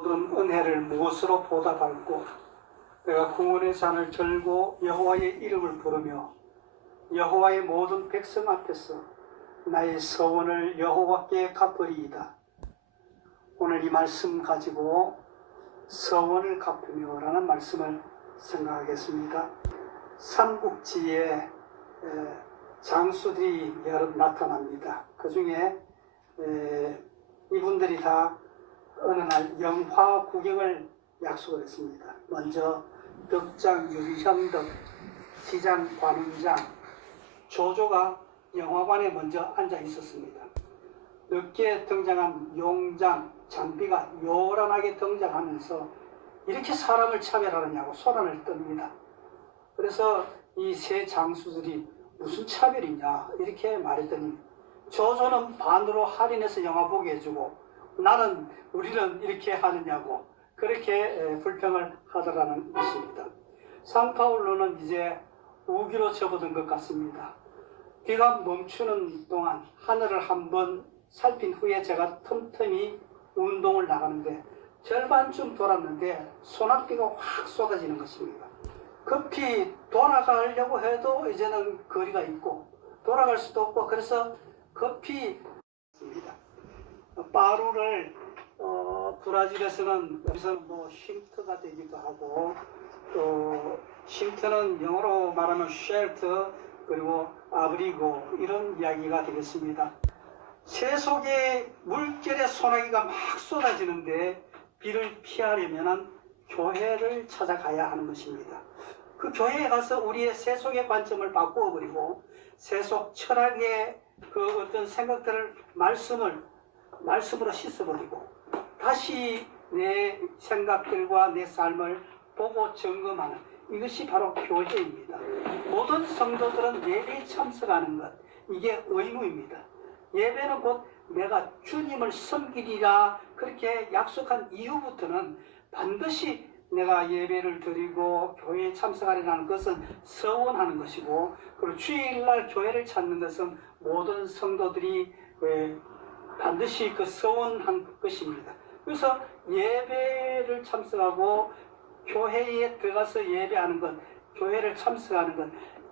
모든 은혜를 무엇으로 보답할고 내가 구원의 잔을 들고 여호와의 이름을 부르며 여호와의 모든 백성 앞에서 나의 서원을 여호와께 갚으리이다. 오늘 이 말씀 가지고 서원을 갚으며 라는 말씀을 생각하겠습니다. 삼국지에 장수들이 여러 나타납니다. 그 중에 이분들이 다 어느 날 영화 구경을 약속을 했습니다. 먼저 덕장, 유리현덕, 지장, 관운장, 조조가 영화관에 먼저 앉아 있었습니다. 늦게 등장한 용장, 장비가 요란하게 등장하면서 이렇게 사람을 차별하느냐고 소란을 뜹니다. 그래서 이 세 장수들이 무슨 차별이냐 이렇게 말했더니 조조는 반으로 할인해서 영화 보게 해주고 우리는 이렇게 하느냐고 그렇게 불평을 하더라는 것입니다. 산파울로는 이제 우기로 접어든 것 같습니다. 비가 멈추는 동안 하늘을 한번 살핀 후에 제가 틈틈이 운동을 나가는데 절반쯤 돌았는데 소낙비가 확 쏟아지는 것입니다. 급히 돌아가려고 해도 이제는 거리가 있고 돌아갈 수도 없고 그래서 급히 빠루를 브라질에서는 여기서는 쉼터가 되기도 하고 또 쉼터는 영어로 말하면 쉘터 그리고 아브리고 이런 이야기가 되겠습니다. 세속의 물결의 소나기가 막 쏟아지는데 비를 피하려면 교회를 찾아가야 하는 것입니다. 그 교회에 가서 우리의 세속의 관점을 바꾸어 버리고 세속 철학의 그 어떤 생각들을 말씀으로 씻어버리고 다시 내 생각들과 내 삶을 보고 점검하는 이것이 바로 교회입니다. 모든 성도들은 예배에 참석하는 것 이게 의무입니다. 예배는 곧 내가 주님을 섬기리라 그렇게 약속한 이후부터는 반드시 내가 예배를 드리고 교회에 참석하리라는 것은 서원하는 것이고 그리고 주일날 교회를 찾는 것은 모든 성도들이 반드시 그 서원한 것입니다. 그래서 예배를 참석하고 교회에 들어가서 예배하는 것, 교회를 참석하는 것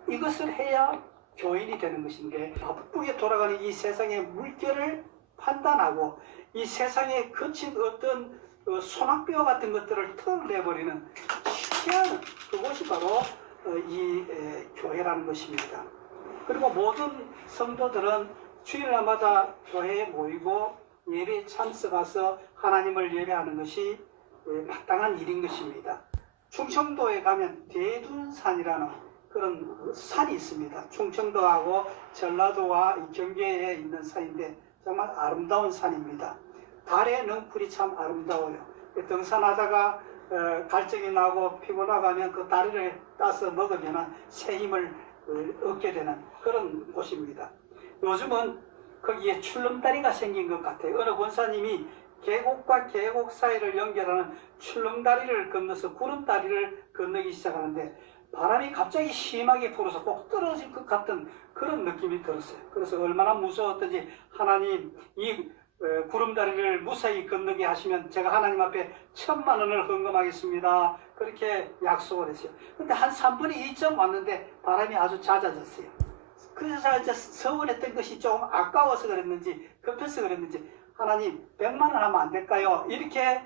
이것을 해야 교인이 되는 것인데 바쁘게 돌아가는 이 세상의 물결을 판단하고 이 세상에 거친 어떤 소낙비와 같은 것들을 털어내버리는 희한한 그것이 바로 이 교회라는 것입니다. 그리고 모든 성도들은 주일날마다 교회에 모이고 예배에 참석해서 하나님을 예배하는 것이 마땅한 일인 것입니다. 충청도에 가면 대둔산이라는 그런 산이 있습니다. 충청도하고 전라도와 경계에 있는 산인데 정말 아름다운 산입니다. 달의 능풀이 참 아름다워요. 등산하다가 갈증이 나고 피곤하면 그 다리를 따서 먹으면 새 힘을 얻게 되는 그런 곳입니다. 요즘은 거기에 출렁다리가 생긴 것 같아요. 어느 권사님이 계곡과 계곡 사이를 연결하는 출렁다리를 건너서 구름다리를 건너기 시작하는데 바람이 갑자기 심하게 불어서 꼭 떨어질 것 같은 그런 느낌이 들었어요. 그래서 얼마나 무서웠던지 하나님 이 구름다리를 무사히 건너게 하시면 제가 하나님 앞에 1000만 원을 헌금하겠습니다. 그렇게 약속을 했어요. 근데 한 3분의 2쯤 왔는데 바람이 아주 잦아졌어요. 그래서 이제 서운했던 것이 좀 아까워서 그랬는지 급해서 그랬는지 하나님 100만 원 하면 안 될까요? 이렇게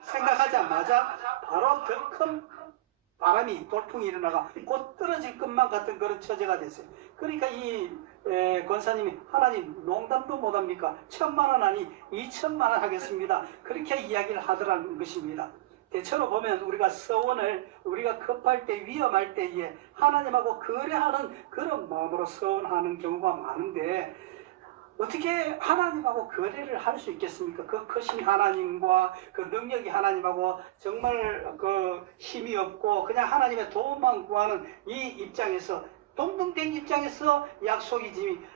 생각하자마자 바로 더 큰 바람이 돌풍이 일어나가 곧 떨어질 것만 같은 그런 처지가 됐어요. 그러니까 이 권사님이 하나님 농담도 못합니까? 1000만 원 아니 2000만 원 하겠습니다. 그렇게 이야기를 하더라는 것입니다. 대체로 보면 우리가 서원을 우리가 급할 때 위험할 때에 하나님하고 거래하는 그런 마음으로 서원하는 경우가 많은데 어떻게 하나님하고 거래를 할 수 있겠습니까? 그 크신 하나님과 그 능력이 하나님하고 정말 그 힘이 없고 그냥 하나님의 도움만 구하는 이 입장에서 동등된 입장에서 약속이지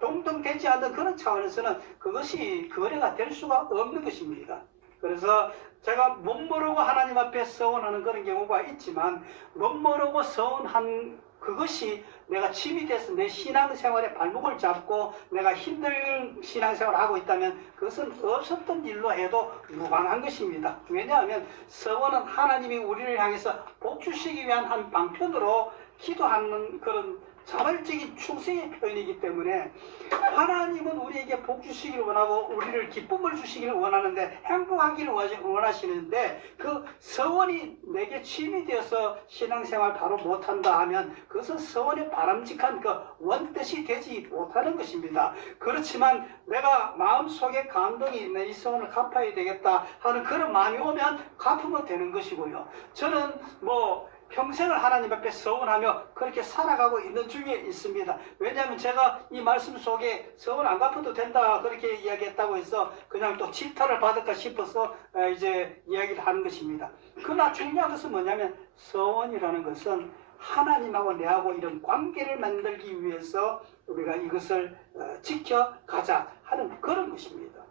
동등되지 않는 그런 차원에서는 그것이 거래가 될 수가 없는 것입니다. 그래서 제가 못 모르고 하나님 앞에 서원하는 그런 경우가 있지만 못 모르고 서원한 그것이 내가 침이 돼서 내 신앙생활에 발목을 잡고 내가 힘든 신앙생활을 하고 있다면 그것은 없었던 일로 해도 무방한 것입니다. 왜냐하면 서원은 하나님이 우리를 향해서 복 주시기 위한 한 방편으로 기도하는 그런 자발적인 충성의 표현이기 때문에 하나님은 우리에게 복 주시기를 원하고 우리를 기쁨을 주시기를 원하는데 행복하기를 원하시는데 그 서원이 내게 침이 되어서 신앙생활 바로 못한다 하면 그것은 서원의 바람직한 그 원뜻이 되지 못하는 것입니다. 그렇지만 내가 마음속에 감동이 있는 이 서원을 갚아야 되겠다 하는 그런 마음이 오면 갚으면 되는 것이고요. 저는 평생을 하나님 앞에 서원하며 그렇게 살아가고 있는 중에 있습니다. 왜냐하면 제가 이 말씀 속에 서원 안 갚아도 된다 그렇게 이야기했다고 해서 그냥 또 질타를 받을까 싶어서 이제 이야기를 하는 것입니다. 그러나 중요한 것은 뭐냐면 서원이라는 것은 하나님하고 내하고 이런 관계를 만들기 위해서 우리가 이것을 지켜가자 하는 그런 것입니다.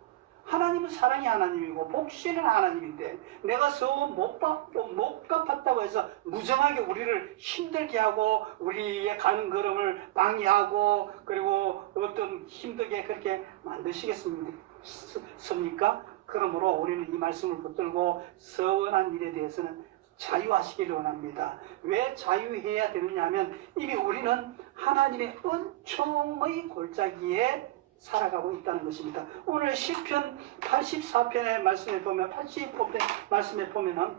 하나님은 사랑의 하나님이고 복 주시는 하나님인데 내가 서원 못 갚았다고 해서 무정하게 우리를 힘들게 하고 우리의 가는 걸음을 방해하고 그리고 어떤 힘들게 그렇게 만드시겠습니까? 그러므로 우리는 이 말씀을 붙들고 서원한 일에 대해서는 자유하시기를 원합니다. 왜 자유해야 되느냐 하면 이미 우리는 하나님의 은총의 골짜기에 살아가고 있다는 것입니다. 오늘 시편 84편의 말씀에 보면 85편 말씀에 보면은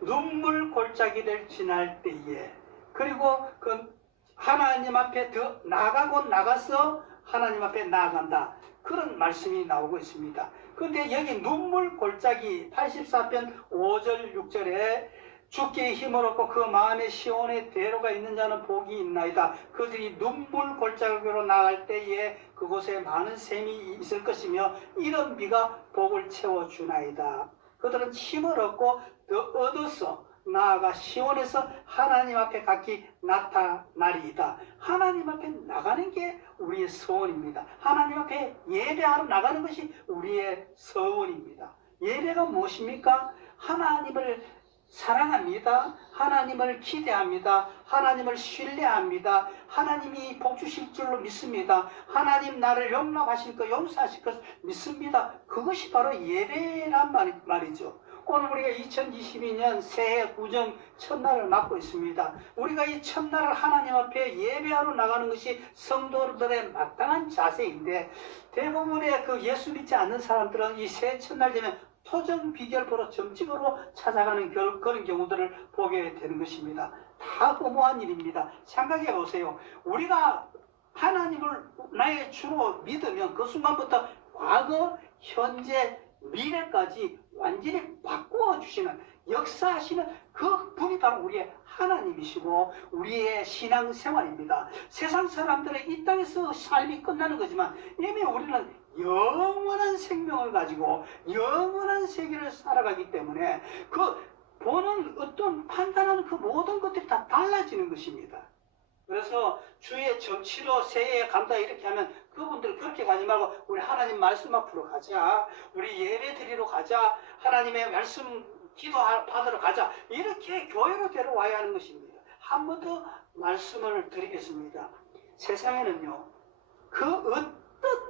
눈물 골짜기를 지날 때에 그리고 그 하나님 앞에 더 나가서 하나님 앞에 나아간다 그런 말씀이 나오고 있습니다. 그런데 여기 눈물 골짜기 84편 5절 6절에 주께 힘을 얻고 그 마음에 시온의 대로가 있는 자는 복이 있나이다. 그들이 눈물 골짜기로 나갈 때에 그곳에 많은 샘이 있을 것이며 이런 비가 복을 채워주나이다. 그들은 힘을 얻고 더 얻어서 나아가 시온에서 하나님 앞에 각기 나타나리이다. 하나님 앞에 나가는 게 우리의 서원입니다. 하나님 앞에 예배하러 나가는 것이 우리의 서원입니다. 예배가 무엇입니까? 하나님을 사랑합니다. 하나님을 기대합니다. 하나님을 신뢰합니다. 하나님이 복 주실 줄로 믿습니다. 하나님 나를 용납하실 것, 용서하실 것 믿습니다. 그것이 바로 예배란 말이죠. 오늘 우리가 2022년 새해 구정 첫날을 맞고 있습니다. 우리가 이 첫날을 하나님 앞에 예배하러 나가는 것이 성도들의 마땅한 자세인데 대부분의 그 예수 믿지 않는 사람들은 이 새해 첫날 되면 토정 비결보로 점집으로 찾아가는 그런 경우들을 보게 되는 것입니다. 다 허무한 일입니다. 생각해 보세요. 우리가 하나님을 나의 주로 믿으면 그 순간부터 과거, 현재, 미래까지 완전히 바꾸어 주시는 역사하시는 그 분이 바로 우리의 하나님이시고 우리의 신앙생활입니다. 세상 사람들의 이 땅에서 삶이 끝나는 거지만 이미 우리는 영원한 생명을 가지고 영원한 세계를 살아가기 때문에 그 보는 어떤 판단하는 그 모든 것들이 다 달라지는 것입니다. 그래서 주의 정치로 새해에 간다 이렇게 하면 그분들 그렇게 가지 말고 우리 하나님 말씀 앞으로 가자. 우리 예배 드리러 가자. 하나님의 말씀 기도 받으러 가자. 이렇게 교회로 데려와야 하는 것입니다. 한 번 더 말씀을 드리겠습니다. 세상에는요. 그 어떤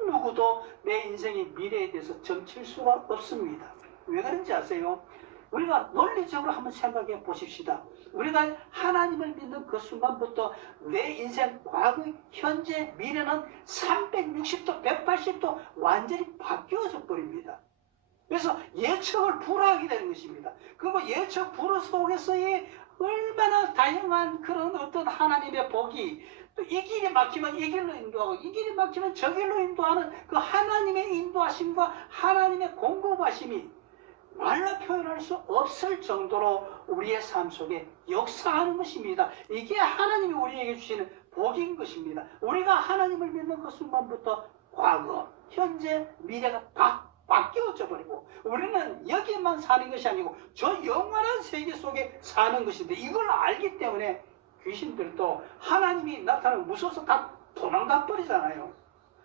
누구도 내 인생의 미래에 대해서 점칠 수가 없습니다. 왜 그런지 아세요? 우리가 논리적으로 한번 생각해 보십시다. 우리가 하나님을 믿는 그 순간부터 내 인생 과거, 현재, 미래는 360도, 180도 완전히 바뀌어져 버립니다. 그래서 예측을 불허하게 되는 것입니다. 그리고 예측 불허 속에서의 얼마나 다양한 그런 어떤 하나님의 복이 또 이 길이 막히면 이 길로 인도하고 이 길이 막히면 저 길로 인도하는 그 하나님의 인도하심과 하나님의 공급하심이 말로 표현할 수 없을 정도로 우리의 삶 속에 역사하는 것입니다. 이게 하나님이 우리에게 주시는 복인 것입니다. 우리가 하나님을 믿는 그 순간부터 과거, 현재, 미래가 다 바뀌어져 버리고 우리는 여기만 사는 것이 아니고 저 영원한 세계 속에 사는 것인데 이걸 알기 때문에 귀신들도 하나님이 나타나면 무서워서 다 도망가 버리잖아요.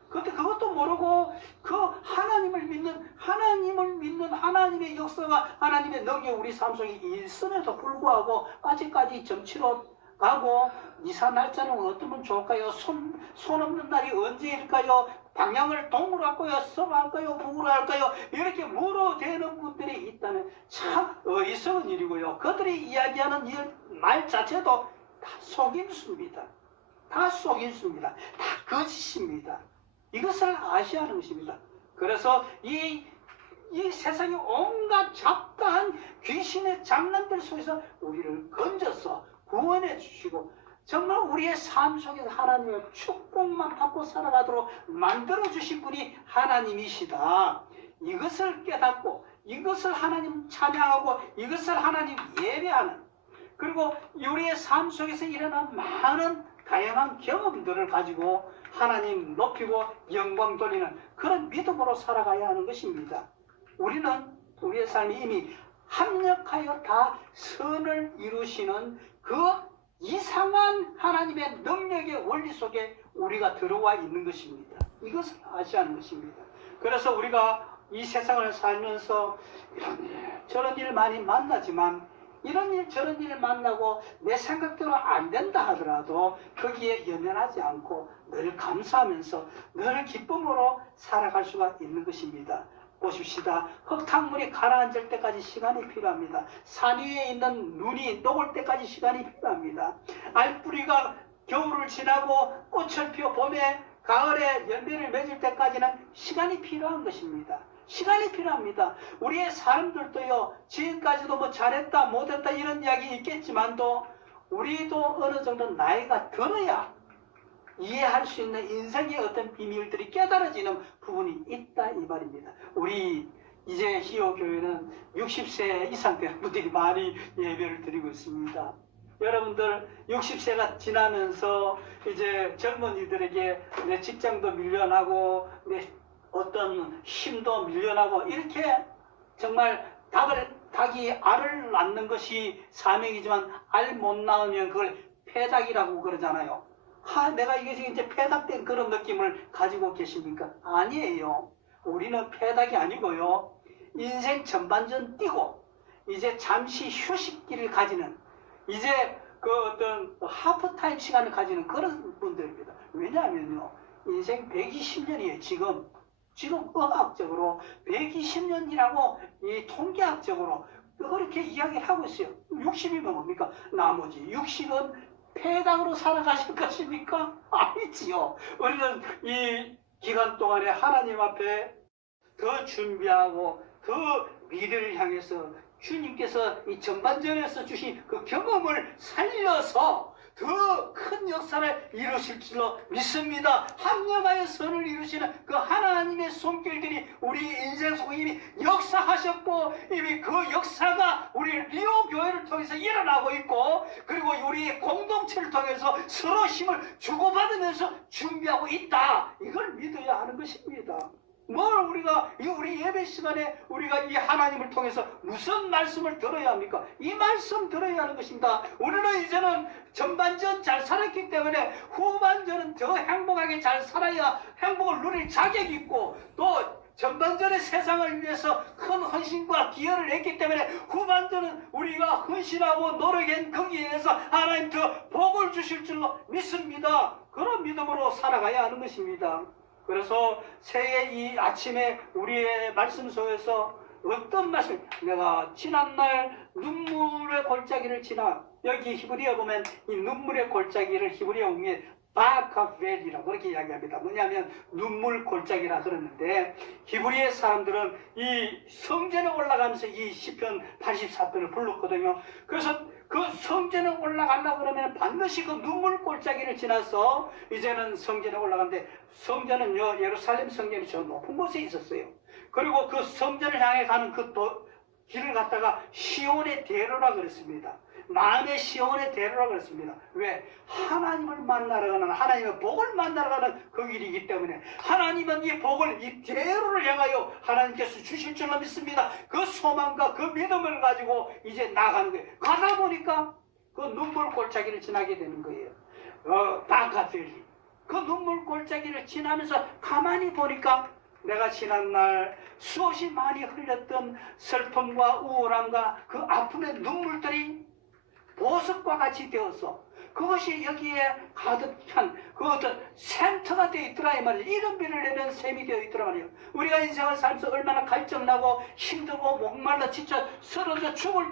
그런데 그것도 모르고 그 하나님을 믿는 하나님의 역사가 하나님의 능력이 우리 삶 속에 있음에도 불구하고 아직까지 정치로 가고 이사 날짜는 어떠면 좋을까요? 손 없는 날이 언제일까요? 방향을 동으로 할까요? 서할까요? 북으로 할까요? 이렇게 물어대는 분들이 있다는 참 어리석은 일이고요. 그들이 이야기하는 말 자체도 다 속임수입니다. 다 속임수입니다. 다 거짓입니다. 이것을 아셔야 하는 것입니다. 그래서 이 세상의 온갖 잡다한 귀신의 장난들 속에서 우리를 건져서 구원해 주시고 정말 우리의 삶 속에서 하나님의 축복만 받고 살아가도록 만들어 주신 분이 하나님이시다. 이것을 깨닫고 이것을 하나님 찬양하고 이것을 하나님 예배하는 그리고 우리의 삶 속에서 일어난 많은 다양한 경험들을 가지고 하나님 높이고 영광 돌리는 그런 믿음으로 살아가야 하는 것입니다. 우리는 우리의 삶이 이미 합력하여 다 선을 이루시는 그 이상한 하나님의 능력의 원리 속에 우리가 들어와 있는 것입니다. 이것을 아셔야 하는 것입니다. 그래서 우리가 이 세상을 살면서 이런 일, 저런 일 많이 만나지만 이런 일 저런 일 만나고 내 생각대로 안 된다 하더라도 거기에 연연하지 않고 늘 감사하면서 늘 기쁨으로 살아갈 수가 있는 것입니다. 보십시다. 흙탕물이 가라앉을 때까지 시간이 필요합니다. 산 위에 있는 눈이 녹을 때까지 시간이 필요합니다. 알뿌리가 겨울을 지나고 꽃을 피워 봄에 가을에 열매를 맺을 때까지는 시간이 필요한 것입니다. 시간이 필요합니다. 우리의 사람들도요, 지금까지도 뭐 잘했다 못했다 이런 이야기 있겠지만도 우리도 어느 정도 나이가 들어야 이해할 수 있는 인생의 어떤 비밀들이 깨달아지는 부분이 있다 이 말입니다. 우리 이제 희호교회는 60세 이상 된 분들이 많이 예배를 드리고 있습니다. 여러분들 60세가 지나면서 이제 젊은이들에게 내 직장도 밀려나고 내 어떤 힘도 밀려나고 이렇게 정말 닭이 알을 낳는 것이 사명이지만 알 못 낳으면 그걸 폐닭이라고 그러잖아요. 내가 이게 이제 폐닭된 그런 느낌을 가지고 계십니까? 아니에요. 우리는 폐닭이 아니고요. 인생 전반전 뛰고 이제 잠시 휴식기를 가지는 이제 그 어떤 하프타임 시간을 가지는 그런 분들입니다. 왜냐하면요. 인생 120년이에요. 지금 의학적으로 120년이라고 이 통계학적으로 그렇게 이야기를 하고 있어요. 60이면 뭡니까? 나머지 60은 폐당으로 살아가실 것입니까? 아니지요. 우리는 이 기간 동안에 하나님 앞에 더 준비하고 더 미래를 향해서 주님께서 이 전반전에서 주신 그 경험을 살려서 더 큰 역사를 이루실 줄로 믿습니다. 합력하여 선을 이루시는 그 하나님의 손길들이 우리 인생 속에 이미 역사하셨고 이미 그 역사가 우리 리오 교회를 통해서 일어나고 있고 그리고 우리의 공동체를 통해서 서로 힘을 주고받으면서 준비하고 있다. 이걸 믿어야 하는 것입니다. 뭘 우리 예배 시간에 우리가 이 하나님을 통해서 무슨 말씀을 들어야 합니까? 이 말씀 들어야 하는 것입니다. 우리는 이제는 전반전 잘 살았기 때문에 후반전은 더 행복하게 잘 살아야 행복을 누릴 자격이 있고 또 전반전의 세상을 위해서 큰 헌신과 기여를 했기 때문에 후반전은 우리가 헌신하고 노력한 거기에 대해서 하나님 더 복을 주실 줄로 믿습니다. 그런 믿음으로 살아가야 하는 것입니다. 그래서 새해 이 아침에 우리의 말씀 속에서 어떤 말씀, 내가 지난날 눈물의 골짜기를 지나 여기 히브리어 보면 이 눈물의 골짜기를 히브리어 보면 바카벨이라고 그렇게 이야기합니다. 뭐냐면 눈물 골짜기라 그러는데 히브리의 사람들은 이 성전에 올라가면서 이 시편 84편을 불렀거든요. 그래서 그 성전에 올라가려고 그러면 반드시 그 눈물 골짜기를 지나서 이제는 성전에 올라가는데 성전은요 예루살렘 성전이 저 높은 곳에 있었어요. 그리고 그 성전을 향해 가는 그 길을 갖다가 시온의 대로라 그랬습니다. 마음의 시온의 대로라 그랬습니다. 왜? 하나님을 만나러 가는 하나님의 복을 만나러 가는 그 길이기 때문에 하나님은 이 복을 이 대로를 향하여 하나님께서 주실 줄로 믿습니다. 그 소망과 그 믿음을 가지고 이제 나가는 거예요. 가다 보니까 그 눈물 골짜기를 지나게 되는 거예요. 바카펠리 그 눈물 골짜기를 지나면서 가만히 보니까 내가 지난날 수없이 많이 흘렸던 슬픔과 우울함과 그 아픔의 눈물들이 보석과 같이 되어서 그것이 여기에 가득 찬 그 어떤 센터가 되어 있더라 이 말이에요. 이름비를 내는 셈이 되어 있더라 말이에요. 우리가 인생을 살면서 얼마나 갈증나고 힘들고 목말라 지쳐 쓰러져 죽을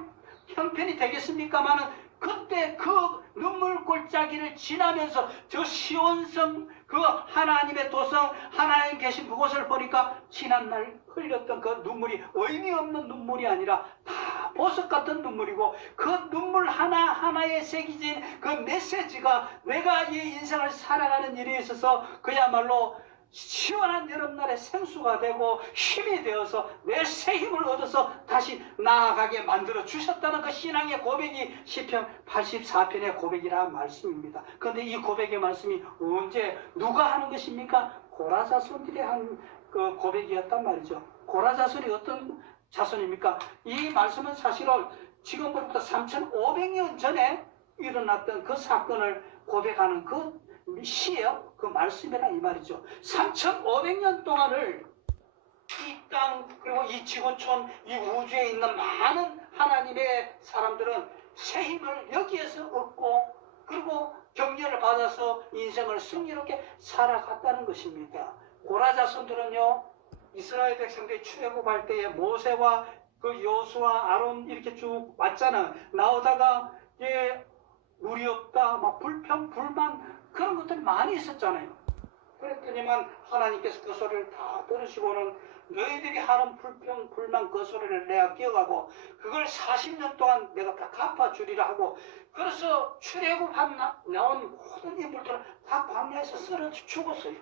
형편이 되겠습니까마는 그때 그 눈물 골짜기를 지나면서 저 시온성 그 하나님의 도성 하나님 계신 그곳을 보니까 지난날 흘렸던 그 눈물이 의미 없는 눈물이 아니라 다 보석 같은 눈물이고 그 눈물 하나하나에 새겨진 그 메시지가 내가 이 인생을 살아가는 일에 있어서 그야말로 시원한 여름날의 생수가 되고 힘이 되어서 내 새 힘을 얻어서 다시 나아가게 만들어 주셨다는 그 신앙의 고백이 시편 84편의 고백이라 말씀입니다. 그런데 이 고백의 말씀이 언제 누가 하는 것입니까? 고라 자손들이 한 그 고백이었단 말이죠. 고라 자손이 어떤 자손입니까? 이 말씀은 사실은 지금부터 3,500년 전에 일어났던 그 사건을 고백하는 그 시예요. 그 말씀이라 이 말이죠. 3,500년 동안을 이 땅 그리고 이 지구촌 이 우주에 있는 많은 하나님의 사람들은 새 힘을 여기에서 얻고 그리고 격려를 받아서 인생을 승리롭게 살아갔다는 것입니다. 고라 자손들은요 이스라엘 백성들이 출애굽할 때에 모세와 그 여호수아 아론 이렇게 쭉 왔잖아. 나오다가 물이 없다 막 불평 불만 그런 것들이 많이 있었잖아요. 그랬더니만 하나님께서 그 소리를 다 들으시고는 너희들이 하는 불평 불만 그 소리를 내가 기억하고 그걸 40년 동안 내가 다 갚아주리라 하고 그래서 출애굽한 나온 모든 인물들은 다 광야에서 쓰러져 죽었어요.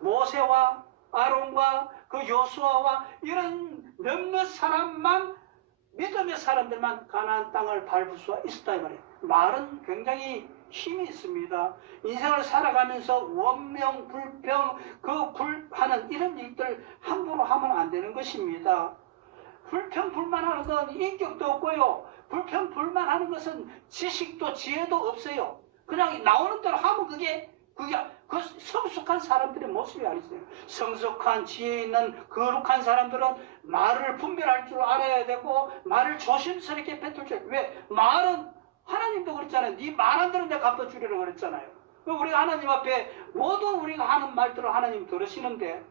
모세와 아론과 그 여호수아와 이런 몇몇 사람만 믿음의 사람들만 가나안 땅을 밟을 수가 있었다 이 말이에요. 말은 굉장히 힘이 있습니다. 인생을 살아가면서 원명, 불평, 하는 이런 일들 함부로 하면 안 되는 것입니다. 불평, 불만하는 건 인격도 없고요. 불평, 불만하는 것은 지식도 지혜도 없어요. 그냥 나오는 대로 하면 그게 그 성숙한 사람들의 모습이 아니세요. 성숙한 지혜 있는 거룩한 사람들은 말을 분별할 줄 알아야 되고 말을 조심스럽게 뱉을 줄. 왜? 말은 하나님도 그랬잖아요. 네 말 안 들은 데 갚아주리라고 그랬잖아요. 우리가 하나님 앞에 모두 우리가 하는 말들을 하나님 들으시는데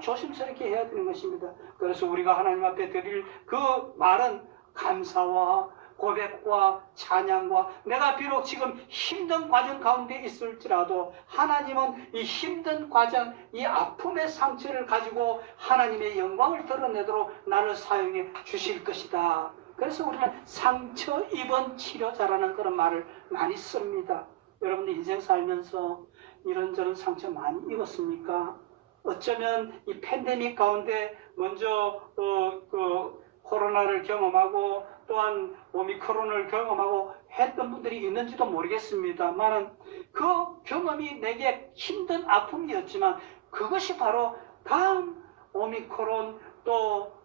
조심스럽게 해야 되는 것입니다. 그래서 우리가 하나님 앞에 드릴 그 말은 감사와 고백과 찬양과 내가 비록 지금 힘든 과정 가운데 있을지라도 하나님은 이 힘든 과정, 이 아픔의 상처를 가지고 하나님의 영광을 드러내도록 나를 사용해 주실 것이다. 그래서 우리는 상처 입은 치료자라는 그런 말을 많이 씁니다. 여러분들 인생 살면서 이런저런 상처 많이 입었습니까? 어쩌면 이 팬데믹 가운데 먼저 코로나를 경험하고 또한 오미크론을 경험하고 했던 분들이 있는지도 모르겠습니다만 그 경험이 내게 힘든 아픔이었지만 그것이 바로 다음 오미크론 또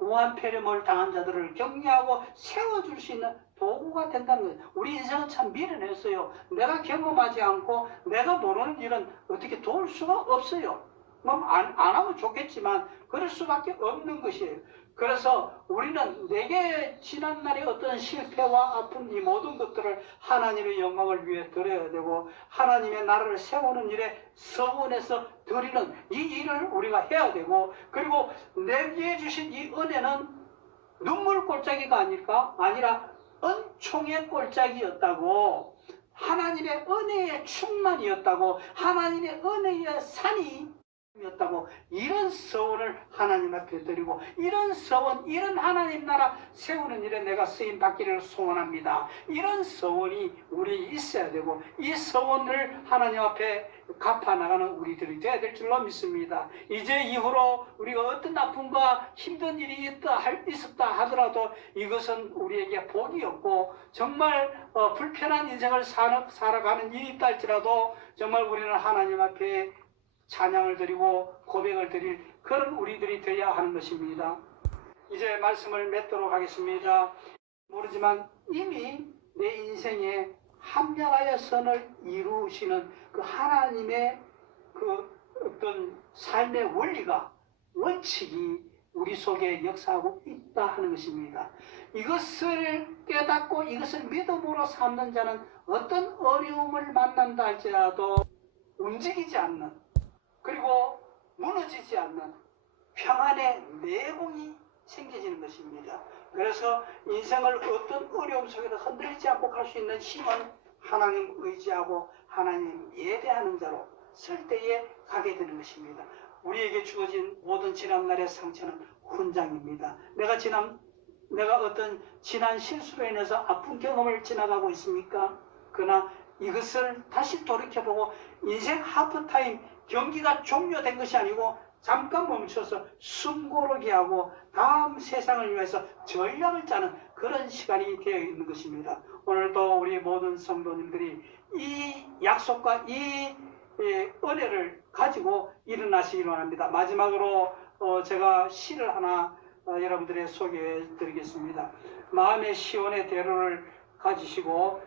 우한 폐렴을 당한 자들을 격려하고 세워줄 수 있는 도구가 된다는 거예요. 우리 인생은 참 미련했어요. 내가 경험하지 않고 내가 모르는 일은 어떻게 도울 수가 없어요. 안 하면 좋겠지만 그럴 수밖에 없는 것이에요. 그래서 우리는 내게 지난날의 어떤 실패와 아픈 이 모든 것들을 하나님의 영광을 위해 드려야 되고 하나님의 나라를 세우는 일에 서원해서 드리는 이 일을 우리가 해야 되고 그리고 내게 주신 이 은혜는 눈물 골짜기가 아니라 은총의 골짜기였다고 하나님의 은혜의 충만이었다고 하나님의 은혜의 산이 였다고 이런 서원을 하나님 앞에 드리고 이런 서원 이런 하나님 나라 세우는 일에 내가 쓰임 받기를 소원합니다. 이런 서원이 우리 있어야 되고 이 서원을 하나님 앞에 갚아 나가는 우리들이 되어야 될 줄로 믿습니다. 이제 이후로 우리가 어떤 아픔과 힘든 일이 있었다 하더라도 이것은 우리에게 복이었고 정말 불편한 인생을 살아가는 일이 있다 할지라도 정말 우리는 하나님 앞에 찬양을 드리고 고백을 드릴 그런 우리들이 되어야 하는 것입니다. 이제 말씀을 맺도록 하겠습니다. 모르지만 이미 내 인생에 합력하여 선을 이루시는 그 하나님의 그 어떤 삶의 원리가 원칙이 우리 속에 역사하고 있다 하는 것입니다. 이것을 깨닫고 이것을 믿음으로 삼는 자는 어떤 어려움을 만난다 할지라도 움직이지 않는, 그리고 무너지지 않는 평안의 내공이 생겨지는 것입니다. 그래서 인생을 어떤 어려움 속에도 흔들리지 않고 갈 수 있는 힘은 하나님 의지하고 하나님 예배하는 자로 설 때에 가게 되는 것입니다. 우리에게 주어진 모든 지난날의 상처는 훈장입니다. 내가 어떤 지난 실수로 인해서 아픈 경험을 지나가고 있습니까? 그러나 이것을 다시 돌이켜보고 인생 하프타임 경기가 종료된 것이 아니고 잠깐 멈춰서 숨고르게 하고 다음 세상을 위해서 전략을 짜는 그런 시간이 되어 있는 것입니다. 오늘도 우리 모든 성도님들이 이 약속과 이 은혜를 가지고 일어나시기 바랍니다. 마지막으로 제가 시를 하나 여러분들의 소개해 드리겠습니다. 마음의 시온의 대로를 가지시고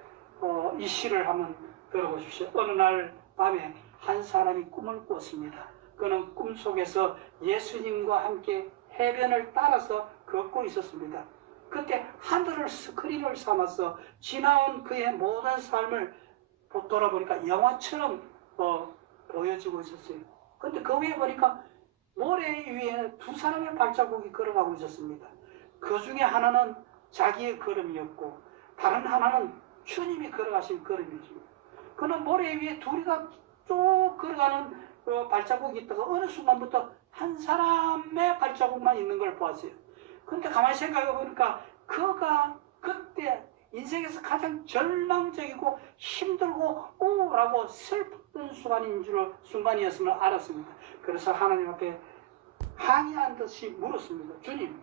이 시를 한번 들어보십시오. 어느 날 밤에 한 사람이 꿈을 꿨습니다. 그는 꿈속에서 예수님과 함께 해변을 따라서 걷고 있었습니다. 그때 하늘을 스크린을 삼아서 지나온 그의 모든 삶을 돌아보니까 영화처럼 보여지고 있었어요. 근데 그 위에 보니까 모래 위에 두 사람의 발자국이 걸어가고 있었습니다. 그 중에 하나는 자기의 걸음이었고 다른 하나는 주님이 걸어가신 걸음이었습니다. 그는 모래 위에 둘이가 쭉 걸어가는 발자국이 있다가 어느 순간부터 한 사람의 발자국만 있는 걸 보았어요. 근데 가만히 생각해 보니까 그가 그때 인생에서 가장 절망적이고 힘들고 우울하고 슬픈 순간이었음을 알았습니다. 그래서 하나님 앞에 항의한 듯이 물었습니다. 주님,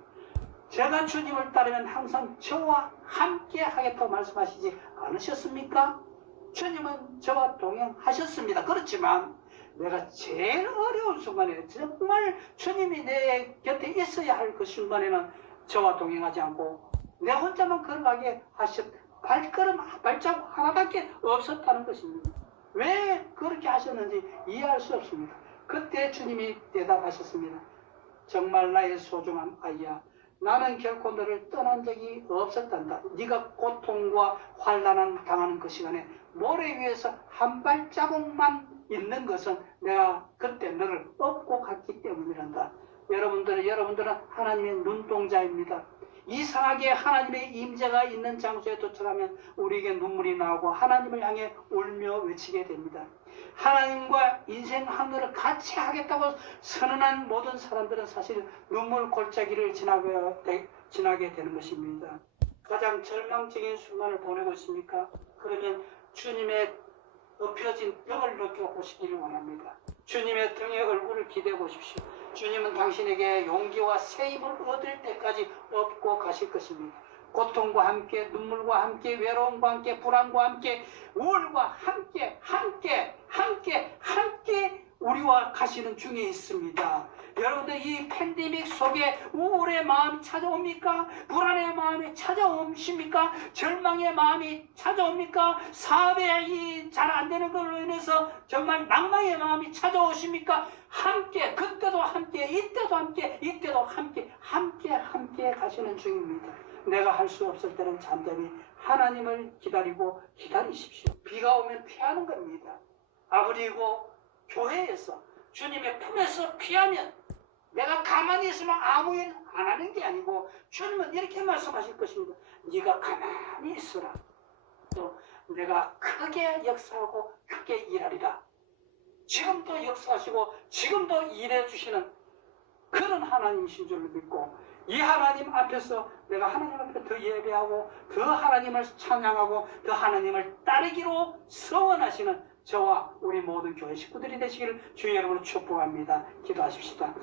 제가 주님을 따르면 항상 저와 함께 하겠다고 말씀하시지 않으셨습니까? 주님은 저와 동행하셨습니다. 그렇지만 내가 제일 어려운 순간에 정말 주님이 내 곁에 있어야 할 그 순간에는 저와 동행하지 않고 내 혼자만 걸어가게 발자국 하나밖에 없었다는 것입니다. 왜 그렇게 하셨는지 이해할 수 없습니다. 그때 주님이 대답하셨습니다. 정말 나의 소중한 아이야, 나는 결코 너를 떠난 적이 없었단다. 네가 고통과 환난을 당하는 그 시간에 모래 위에서 한 발자국만 있는 것은 내가 그때 너를 업고 갔기 때문이란다. 여러분들은 하나님의 눈동자입니다. 이상하게 하나님의 임재가 있는 장소에 도착하면 우리에게 눈물이 나오고 하나님을 향해 울며 외치게 됩니다. 하나님과 인생 하늘을 같이 하겠다고 선언한 모든 사람들은 사실 눈물 골짜기를 지나게 되는 것입니다. 가장 절망적인 순간을 보내고 있습니까? 그러면 주님의 엎혀진 벽을 느껴보시기를 원합니다. 주님의 등의 얼굴을 기대해 보십시오. 주님은 당신에게 용기와 새 힘을 얻을 때까지 업고 가실 것입니다. 고통과 함께, 눈물과 함께, 외로움과 함께, 불안과 함께, 우울과 함께 우리와 가시는 중에 있습니다. 여러분들 이 팬데믹 속에 우울의 마음이 찾아옵니까? 불안의 마음이 찾아오십니까? 절망의 마음이 찾아옵니까? 사업이 잘 안 되는 걸로 인해서 정말 낭망의 마음이 찾아오십니까? 함께, 그때도 함께, 이때도 함께 가시는 중입니다. 내가 할 수 없을 때는 잠잠히 하나님을 기다리십시오. 비가 오면 피하는 겁니다. 그리고 교회에서 주님의 품에서 피하면 내가 가만히 있으면 아무 일 안 하는 게 아니고 주님은 이렇게 말씀하실 것입니다. 네가 가만히 있어라. 또 내가 크게 역사하고 크게 일하리라. 지금도 역사하시고 지금도 일해 주시는 그런 하나님이신 줄 믿고 이 하나님 앞에서 내가 하나님 앞에 더 예배하고 더 하나님을 찬양하고 더 하나님을 따르기로 서원하시는 저와 우리 모든 교회 식구들이 되시기를 주의 이름으로 축복합니다. 기도하십시다.